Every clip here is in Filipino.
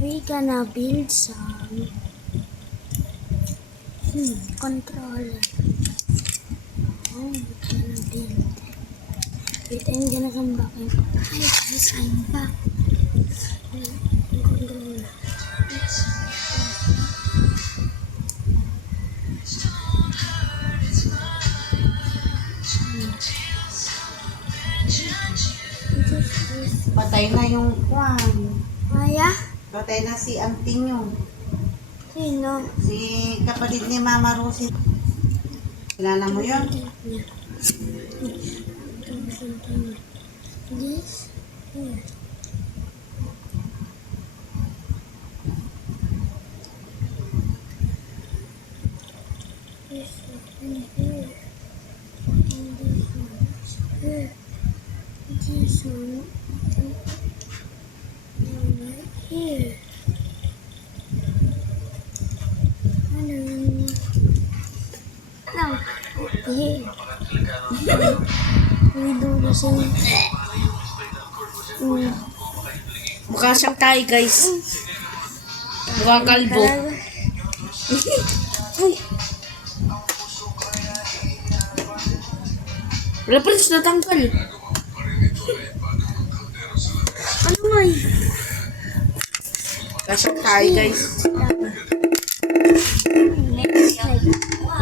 We're gonna build some controller. Oh, we're gonna build. Wait, I'm gonna come back. Hi guys, I'm back. Controller. Patay na yung kwan. Maya? Patay na si auntie nyo. Sino? Si kapatid ni Mama Rosie. Kilala mo yun? This? Here. This one here. And this one here. This one right here. And then no, here. We do the same. Mukha siyang tayo, guys. Mukhang kalbo. Wala pa rin siya natanggal. Ano nga eh? Mukha siyang tayo, guys.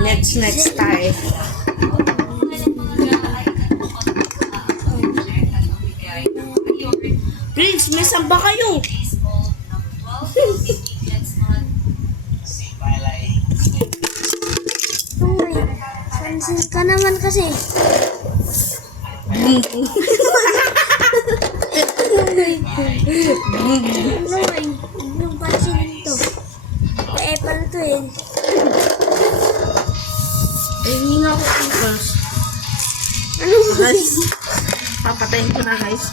Next tayo. Prince, may samba kayo. Pansin ka naman kasi. Ano nga eh? Yung pansin ito. Apple to eh. Hindi nga ako focus. Ano nga? Guys, papatayin ko na, guys.